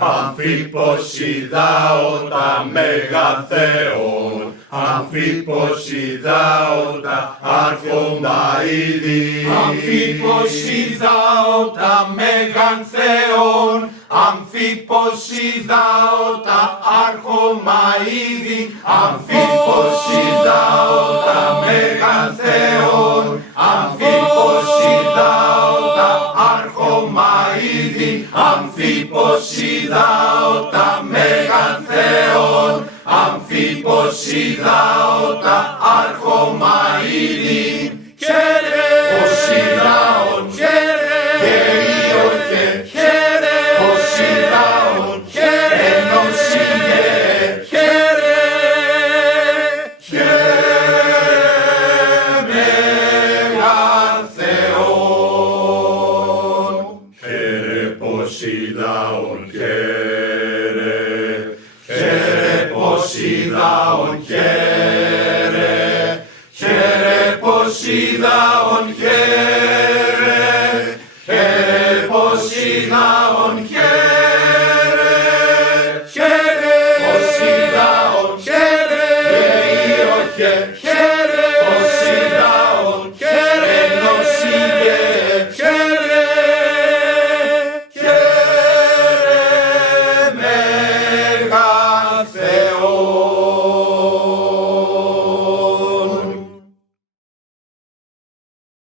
Αμφιποσιδάω τα μεγαθέων, αμφιποσιδάω τα αρχομαΐδη. Αμφιποσιδάω τα μεγαθέων, αμφιποσιδάω τα αρχομαΐδη. Αμφιποσιδάω τα μεγαθέων, αμφιποσιδάω τα αρχομαΐδη. Αμφιποσιδάω τα μεγαθέων, αμφιποσιδάω τα αρχομαΐδη. Χαίρε, Ποσιδάων, χαίρε, και Υιώχε, χαίρε, Ποσιδάων, ενωσίγε, χαίρε, μεγαθέων. Χαίρε Ποσιδάων, χαίρε, χαίρε Ποσιδάων, χαίρε, χαίρε Ποσιδάων, χαίρε, χαίρε Ποσιδάων, χαίρε, χαίρε Ποσιδάων, χαίρε, και Υιώχε,